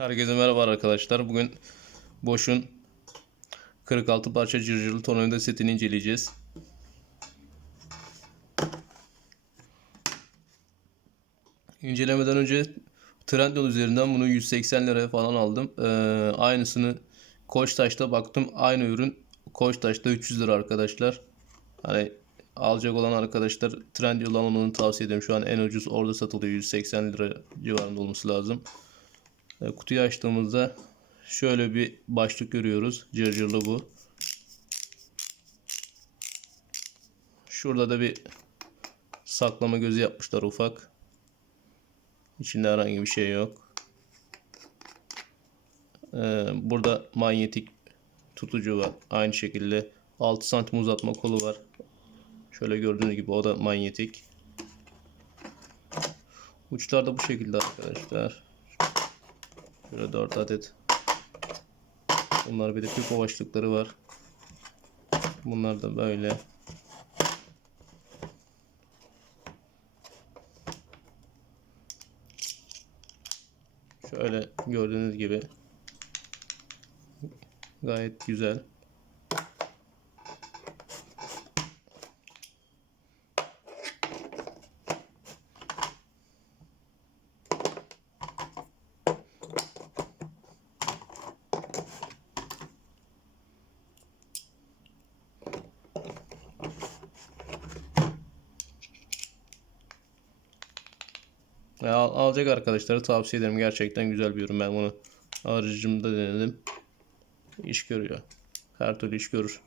Herkese merhaba arkadaşlar. Bugün Bosch'un 46 parça cırcırlı tornavida setini inceleyeceğiz. İncelemeden önce Trendyol üzerinden bunu 180 liraya falan aldım. Ee, aynısını Koçtaş'ta baktım. Aynı ürün Koçtaş'ta 300 lira arkadaşlar. Hani alacak olan arkadaşlar Trendyol almanı tavsiye ederim. Şu an en ucuz orada satılıyor. 180 lira civarında olması lazım. E, Kutuyu açtığımızda şöyle bir başlık görüyoruz. Cırcırlı bu. Şurada da bir saklama gözü yapmışlar ufak. İçinde herhangi bir şey yok. Ee, burada manyetik tutucu var. Aynı şekilde 6 santim uzatma kolu var. Şöyle gördüğünüz gibi o da manyetik. Uçlar da bu şekilde arkadaşlar. Şöyle 4 adet. Bunlar bir de tüp başlıkları var. Bunlar da böyle. Şöyle gördüğünüz gibi gayet güzel. Ya, al- alacak arkadaşlara tavsiye ederim. Gerçekten güzel bir ürün. Ben bunu aracımda denedim. İş görüyor. Her türlü iş görür.